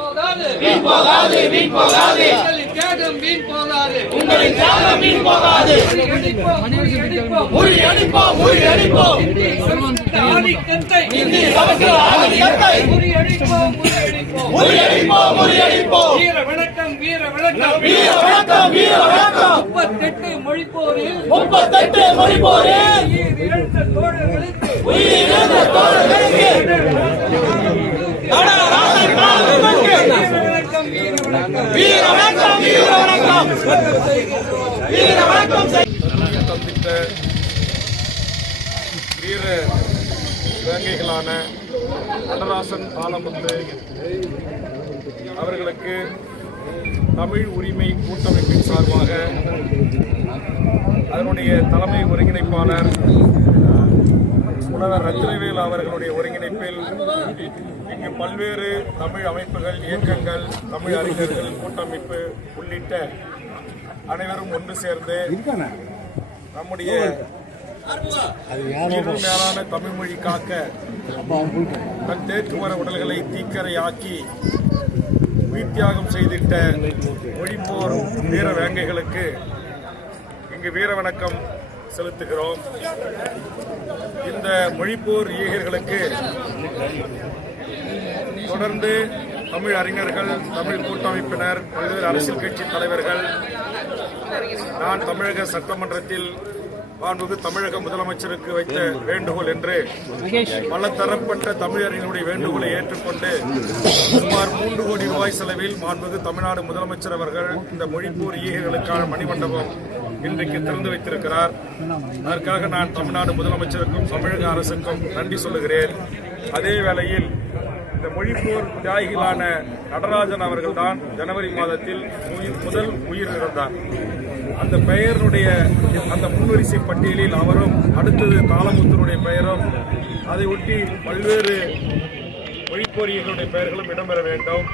போகாது உங்களின் தியாகம் வீண் போகாது முறியடிப்போம் ஆதிக்கத்தை முறியடிப்போம் வீர வணக்கம் 38 மொழிப்போரில் இழந்த தோழர்களுக்கு தந்தித்த வீர வேங்கைகளான நடராசன் தாளமுத்து அவர்களுக்கு தமிழ் உரிமை கூட்டமைப்பின் சார்பாக அதனுடைய தலைமை ஒருங்கிணைப்பாளர் முனைவர் ரத்தினவேல் அவர்களுடைய ஒருங்கிணைப்பில் இங்கு பல்வேறு தமிழ் அமைப்புகள், இயக்கங்கள், தமிழ் அறிஞர்கள் கூட்டமைப்பு உள்ளிட்ட அனைவரும் ஒன்று சேர்ந்து நம்முடைய மேலான தமிழ் மொழி காக்க தன் தேற்றுவர உடல்களை தீக்கரையாக்கி உயிர் தியாகம் செய்திட்ட மொழிப்போர் வீர வேங்கைகளுக்கு இங்கு வீர வணக்கம் செலுத்துகிறோம். இந்த மொழிப்போர் ஈகர்களுக்கு தொடர்ந்து தமிழ் அறிஞர்கள், தமிழ் கூட்டமைப்பினர், பல்வேறு அரசியல் கட்சி தலைவர்கள், நான் தமிழக சட்டமன்றத்தில் மாண்புமிகு தமிழக முதலமைச்சருக்கு வைத்த வேண்டுகோள் என்று பல தரப்பட்ட தமிழறிஞருடைய வேண்டுகோளை ஏற்றுக்கொண்டு சுமார் 3 கோடி ரூபாய் செலவில் மாண்புமிகு தமிழ்நாடு முதலமைச்சர் அவர்கள் இந்த மொழிப்போர் ஈகைகளுக்கான மணிமண்டபம் இன்றைக்கு திறந்து வைத்திருக்கிறார். அதற்காக நான் தமிழ்நாடு முதலமைச்சருக்கும் தமிழக அரசுக்கும் நன்றி சொல்லுகிறேன். அதே வேளையில் இந்த மொழிப்போர் தியாகிகளான நடராஜன் அவர்கள்தான் ஜனவரி மாதத்தில் முதல் உயிரிழந்தார். அந்த பெயருடைய அந்த முன்வரிசை பட்டியலில் அவரும், அடுத்தது தாளமுத்தனுடைய பெயரும், அதை ஒட்டி பல்வேறு மொழிப்போரியர்களுடைய பெயர்களும் இடம்பெற வேண்டும்.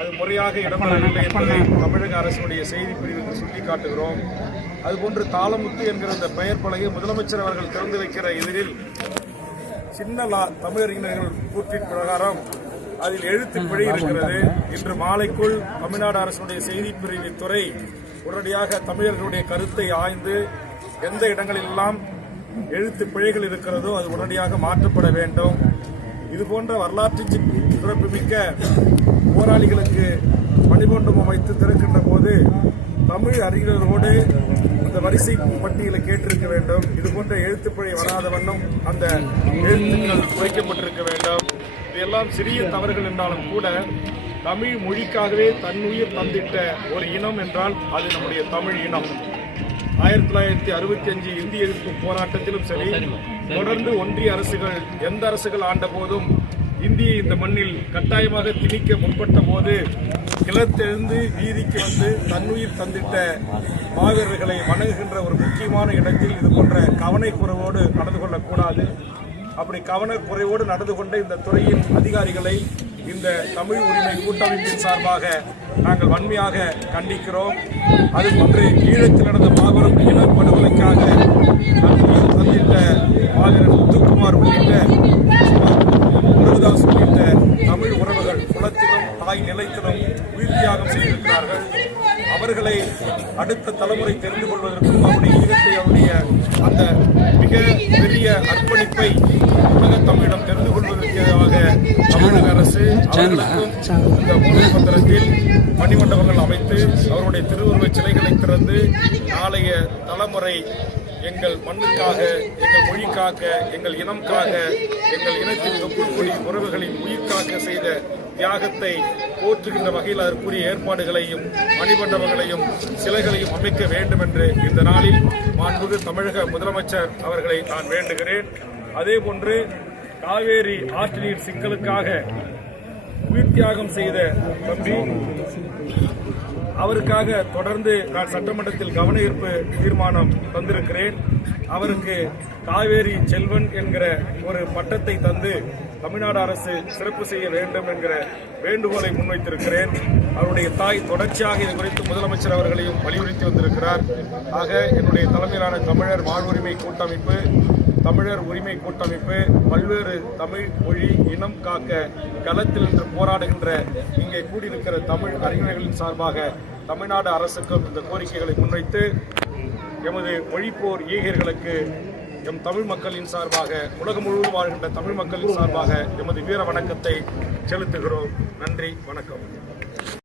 அது முறையாக இடம்பெறவில்லை என்பதை தமிழக அரசுடைய செய்தி பிரிவுக்கு சுட்டிக்காட்டுகிறோம். அதுபோன்று தாளமுத்து என்கிற அந்த பெயர் பலகை முதலமைச்சர் அவர்கள் திறந்து வைக்கிற எதிரில் சின்ன தமிழறிஞர்கள் கூற்றின் பிரகாரம் அதில் எழுத்து பிழை இருக்கிறது. இன்று மாலைக்குள் தமிழ்நாடு அரசுடைய செய்தி பிரிவு துறை உடனடியாக தமிழர்களுடைய கருத்தை ஆய்ந்து எந்த இடங்களெல்லாம் எழுத்து பிழைகள் இருக்கிறதோ அது உடனடியாக மாற்றப்பட வேண்டும். இதுபோன்ற வரலாற்று சிறப்புமிக்க போராளிகளுக்கு மணிமண்டபம் அமைத்து திறக்கின்ற போது தமிழ் அறிஞர்களோடு அந்த வரிசை பட்டியலை கேட்டிருக்க வேண்டும். இதுபோன்ற எழுத்துப்பிழை வராத வண்ணம் அந்த எழுத்துக்கள் குறைக்கப்பட்டிருக்க வேண்டும். இதெல்லாம் சிறிய தவறுகள் என்றாலும் கூட தமிழ் மொழிக்காகவே தன்னுயிர் தந்திட்ட ஒரு இனம் என்றால் அது நம்முடைய தமிழ் இனம். 1965 இந்திய எதிர்ப்பு போராட்டத்திலும் சரி, தொடர்ந்து ஒன்றிய அரசுகள் எந்த அரசுகள் ஆண்ட போதும் இந்தியை இந்த மண்ணில் கட்டாயமாக திணிக்க முற்பட்ட போது கிளர்த்தெழுந்து வீதிக்கு வந்து தன்னுயிர் தந்திட்ட மாவீரர்களை வணங்குகின்ற ஒரு முக்கியமான இடத்தில் இது போன்ற கவனக்குறைவோடு நடந்து கொள்ளக்கூடாது. அப்படி கவனக்குறைவோடு நடந்து கொண்ட இந்த துறையின் அதிகாரிகளை இந்த தமிழ் உரிமை கூட்டமைப்பின் சார்பாக நாங்கள் வன்மையாக கண்டிக்கிறோம். அதுபோன்று ஈழத்தில் நடந்த மாபெரும் இனப்படுகொலைக்காக தந்திட்ட மாவீரர் முத்துக்குமார் உள்ளிட்ட முருகதாஸ் உள்ளிட்ட தமிழ் உறவுகள் குலத்திலும் தாய் நிலைத்திலும் உயிர் தியாகம் செய்திருக்கிறார்கள். அவர்களை அடுத்த தலைமுறை தெரிந்து கொள்வதற்கும் அவருடைய ஈழத்தை, அவருடைய அந்த மிக பெரிய அர்ப்பணிப்பை உலக தமிழிடம் தெரிந்து கொள்வதற்காக தமிழக அரசு அவர்களுக்கும் இந்த மூல மந்திரத்தில் மணிமண்டபங்கள் அமைத்து அவருடைய திருவுருவச் சிலைகளை திறந்து நாளைய தலைமுறை எங்கள் மண்ணுக்காக, எங்கள் மொழிக்காக, எங்கள் இனம்காக, எங்கள் இனத்தின் தொப்புள்கொடி உறவுகளின் உயிர்காக்க செய்த தியாகத்தை போற்றுகின்ற வகையில் அதற்குரிய ஏற்பாடுகளையும் மணிமண்டபங்களையும் சிலைகளையும் அமைக்க வேண்டும் என்று இந்த நாளில் மாண்புமிகு தமிழக முதலமைச்சர் அவர்களை நான் வேண்டுகிறேன். அதேபோன்று காவேரி ஆற்று நீர் சிக்கலுக்காக உயிர் தியாகம் செய்த தம்பி அவருக்காக தொடர்ந்து நான் சட்டமன்றத்தில் கவன ஈர்ப்பு தீர்மானம் தந்திருக்கிறேன். அவருக்கு காவேரி செல்வன் என்கிற ஒரு பட்டத்தை தந்து தமிழ்நாடு அரசு சிறப்பு செய்ய வேண்டும் என்கிற வேண்டுகோளை முன்வைத்திருக்கிறேன். அவருடைய தாய் தொடர்ச்சியாக இது குறித்து முதலமைச்சர் அவர்களையும் வலியுறுத்தி வந்திருக்கிறார். ஆக என்னுடைய தலைமையிலான தமிழர் வாழ்வுரிமை கூட்டமைப்பு தமிழர் உரிமை கூட்டமைப்பு பல்வேறு தமிழ் மொழி இனம் காக்க களத்தில் நின்று போராடுகின்ற இங்கே கூடியிருக்கிற தமிழ் அறிஞர்களின் சார்பாக தமிழ்நாடு அரசுக்கும் இந்த கோரிக்கைகளை முன்வைத்து எமது மொழிப்போர் ஈகர்களுக்கு எம் தமிழ் மக்களின் சார்பாக உலகம் முழுவதும் வாழ்கின்ற தமிழ் மக்களின் சார்பாக எமது வீர வணக்கத்தை செலுத்துகிறோம். நன்றி, வணக்கம்.